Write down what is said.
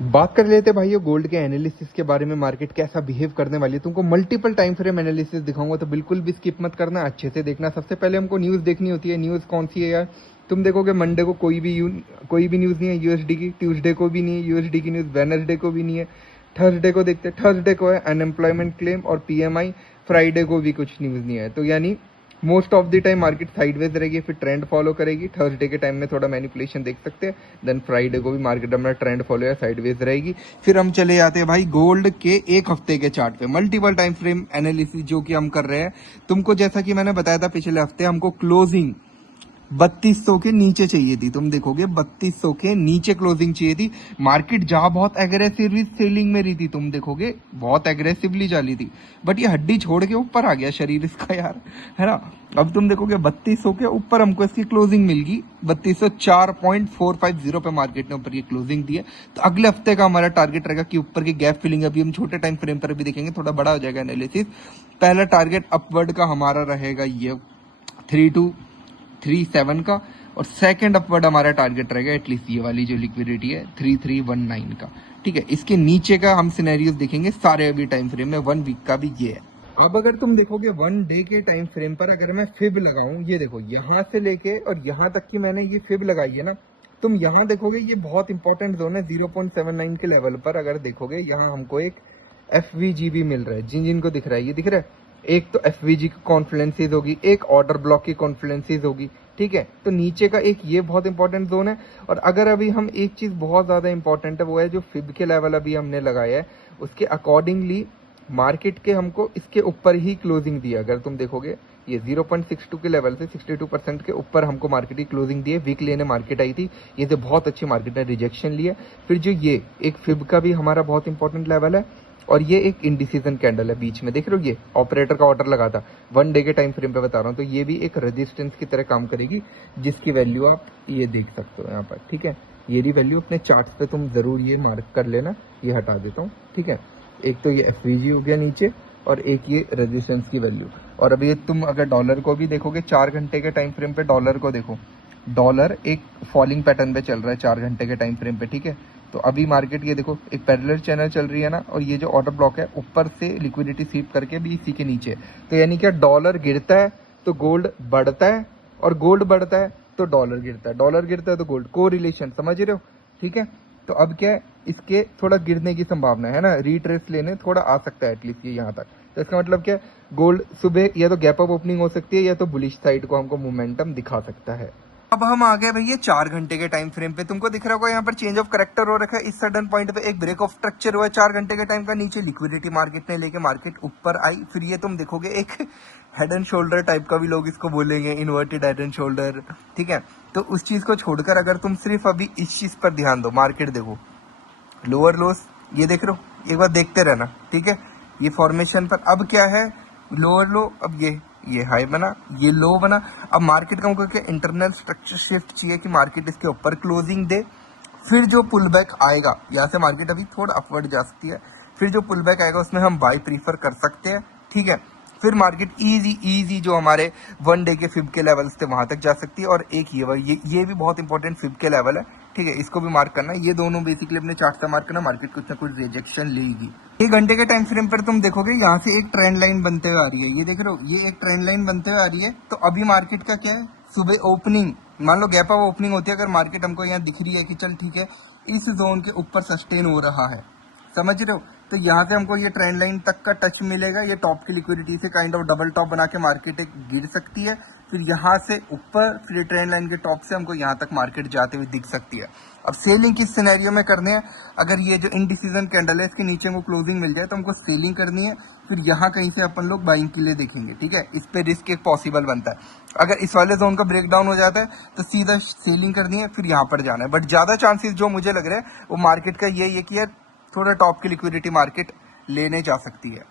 बात कर लेते भाइयों गोल्ड के एनालिसिस के बारे में, मार्केट कैसा बिहेव करने वाली है। तुमको मल्टीपल टाइम फ्रेम एनालिसिस दिखाऊंगा तो बिल्कुल भी स्किप मत करना, अच्छे से देखना। सबसे पहले हमको न्यूज़ देखनी होती है। न्यूज़ कौन सी है यार? तुम देखोगे मंडे को कोई भी न्यूज़ नहीं है यूएसडी की, ट्यूसडे को भी नहीं है यूएसडी की न्यूज़, वेडनेसडे को भी नहीं है, थर्सडे को देखते हैं, थर्सडे को है अनएम्प्लॉयमेंट क्लेम और पीएमआई, फ्राइडे को भी कुछ न्यूज़ नहीं है। तो यानी most of the time market sideways रहेगी, फिर ट्रेंड फॉलो करेगी। थर्सडे के टाइम में थोड़ा मैनिपुलेशन देख सकते हैं, देन फ्राइडे को भी मार्केट अपना ट्रेंड फॉलो या साइडवेज रहेगी। फिर हम चले जाते हैं भाई गोल्ड के एक हफ्ते के चार्ट पे, मल्टीपल टाइम फ्रेम एनालिसिस जो कि हम कर रहे हैं। तुमको जैसा कि मैंने बताया था पिछले हफ्ते, हमको क्लोजिंग 3200 के नीचे चाहिए थी। तुम देखोगे 3200 के नीचे क्लोजिंग चाहिए थी। मार्केट जहां बहुत एग्रेसिवली सेलिंग में रही थी, तुम देखोगे बहुत एग्रेसिवली चली थी, बट ये हड्डी छोड़ के ऊपर आ गया शरीर इसका यार, है ना। अब तुम देखोगे 3200 के ऊपर हमको इसकी क्लोजिंग मिल गई, 3204.450 पे मार्केट ने ऊपर ये क्लोजिंग दी है। तो अगले हफ्ते का हमारा टारगेट रहेगा कि ऊपर की गैप फिलिंग, अभी हम छोटे टाइम फ्रेम पर भी देखेंगे, थोड़ा बड़ा हो जाएगा एनालिसिस। पहला टारगेट अपवर्ड का हमारा रहेगा ये 3237 का, और सेकंड अपवर्ड हमारा टारगेट रहेगा एटलीस्ट ये वाली जो लिक्विडिटी है 3319 का। ठीक है, इसके नीचे का हम सिनेरियोस देखेंगे सारे अभी टाइम फ्रेम में, 1 वीक का भी ये है। अब अगर तुम देखोगे 1 डे के टाइम फ्रेम पर, अगर मैं फिब लगाऊं, ये देखो यहां से लेके और यहां तक की मैंने ये फिब लगाई है ना, तुम यहां देखोगे ये बहुत इंपॉर्टेंट जोन है 0.79 के लेवल पर। अगर देखोगे यहाँ हमको एक एफवीजी भी मिल रहा है, जिन जिनको दिख रहा है ये दिख रहा है। एक तो एफवीजी की कॉन्फ्लुएंसीज होगी, एक ऑर्डर ब्लॉक की कॉन्फ्लुएंसीज होगी। ठीक है, तो नीचे का एक ये बहुत इंपॉर्टेंट जोन है। और अगर अभी हम एक चीज बहुत ज्यादा इंपॉर्टेंट है, वो है जो फिब के लेवल अभी हमने लगाया है, उसके अकॉर्डिंगली मार्केट के हमको इसके ऊपर ही क्लोजिंग दी है। अगर तुम देखोगे ये 0.62 के लेवल से 62% के ऊपर हमको मार्केट की क्लोजिंग दी है। वीक लेने मार्केट आई थी, ये तो बहुत अच्छी मार्केट ने रिजेक्शन लिया। फिर जो ये एक फिब का भी हमारा बहुत इंपॉर्टेंट लेवल है, और ये एक इंडिसीजन कैंडल है बीच में, देख रहे हो ये ऑपरेटर का ऑर्डर लगा था 1 डे के टाइम फ्रेम पे बता रहा हूँ। तो ये भी एक रेजिस्टेंस की तरह काम करेगी, जिसकी वैल्यू आप ये देख सकते हो यहाँ पर। ठीक है, ये भी वैल्यू अपने चार्ट्स पे तुम जरूर ये मार्क कर लेना, ये हटा देता हूँ। ठीक है, एक तो ये एफवीजी हो गया नीचे, और एक ये रेजिस्टेंस की वैल्यू। और अभी तुम अगर डॉलर को भी देखोगे 4 घंटे के टाइम फ्रेम पे, डॉलर को देखो, डॉलर एक फॉलिंग पैटर्न पे चल रहा है 4 घंटे के टाइम फ्रेम पे। ठीक है, तो अभी मार्केट ये देखो एक पैरेलल चैनल चल रही है ना, और ये जो ऑर्डर ब्लॉक है ऊपर से लिक्विडिटी सीप करके भी इसी के नीचे। तो यानी क्या, डॉलर गिरता है तो गोल्ड बढ़ता है, और गोल्ड बढ़ता है तो डॉलर गिरता है, डॉलर गिरता है तो गोल्ड, को रिलेशन समझ रहे हो। ठीक है, तो अब क्या है, इसके थोड़ा गिरने की संभावना है ना, रिट्रेस लेने थोड़ा आ सकता है एटलीस्ट ये यहाँ तक। तो इसका मतलब क्या है, गोल्ड सुबह या तो गैप अप ओपनिंग हो सकती है, या तो बुलिश साइड को हमको मोमेंटम दिखा सकता है। अब हम आ गए भैया 4 घंटे के टाइम फ्रेम पे। तुमको दिख रहा होगा यहाँ पर चेंज ऑफ करेक्टर हो रखा है, इस सडन पॉइंट पे एक ब्रेक ऑफ स्ट्रक्चर हुआ है 4 घंटे के टाइम का। नीचे लिक्विडिटी मार्केट ने लेके मार्केट ऊपर आई, फिर ये तुम देखोगे एक हेड एंड शोल्डर टाइप का भी लोग इसको बोलेंगे, इन्वर्टेड हेड एंड शोल्डर। ठीक है, तो उस चीज को छोड़कर अगर तुम सिर्फ अभी इस चीज पर ध्यान दो, मार्केट देखो लोअर लोस, ये देख रहे हो, एक बार देखते रहना। ठीक है, ये फॉर्मेशन पर अब क्या है, लोअर लो, अब ये हाई बना, ये लो बना। अब मार्केट का हमको क्या इंटरनल स्ट्रक्चर शिफ्ट चाहिए कि मार्केट इसके ऊपर क्लोजिंग दे, फिर जो पुल बैक आएगा, यहाँ से मार्केट अभी थोड़ा अपवर्ड जा सकती है, फिर जो पुल बैक आएगा उसमें हम बाई प्रीफर कर सकते हैं। ठीक है, फिर मार्केट इजी जो हमारे 1 डे के फिब के लेवल्स थे वहां तक जा सकती है। और एक ये भी बहुत इंपॉर्टेंट फिब के लेवल है। ठीक है, इसको भी मार्क करना, ये दोनों बेसिकली अपने चार्ट से मार्क करना, मार्केट कुछ ना कुछ रिजेक्शन लेगी। 1 घंटे के टाइम फ्रेम पर तुम देखोगे यहाँ से एक ट्रेंड लाइन बनते हुए आ रही है, ये देख रहे हो, ये एक ट्रेंड लाइन बनते हुए आ रही है। तो अभी मार्केट का क्या है, सुबह ओपनिंग, मान लो गैप अप ओपनिंग होती है, अगर मार्केट हमको यहाँ दिख रही है कि चल ठीक है इस जोन के ऊपर सस्टेन हो रहा है, समझ रहे हो, तो यहाँ से हमको ये ट्रेंड लाइन तक का टच मिलेगा। ये टॉप की लिक्विडिटी से काइंड ऑफ डबल टॉप बना के मार्केट एक गिर सकती है, फिर यहाँ से ऊपर, फिर ट्रेंड लाइन के टॉप से हमको यहाँ तक मार्केट जाते हुए दिख सकती है। अब सेलिंग किस सिनेरियो में करनी है, अगर ये जो इंडिसीजन कैंडल है इसके नीचे हमको क्लोजिंग मिल जाए तो हमको सेलिंग करनी है, फिर यहाँ कहीं से अपन लोग बाइंग के लिए देखेंगे। ठीक है, इस पे रिस्क एक पॉसिबल बनता है। अगर इस वाले जोन का ब्रेकडाउन हो जाता है तो सीधा सेलिंग करनी है, फिर यहाँ पर जाना है। बट ज्यादा चांसेस जो मुझे लग रहा है वो मार्केट का ये कि यार थोड़ा टॉप की लिक्विडिटी मार्केट लेने जा सकती है।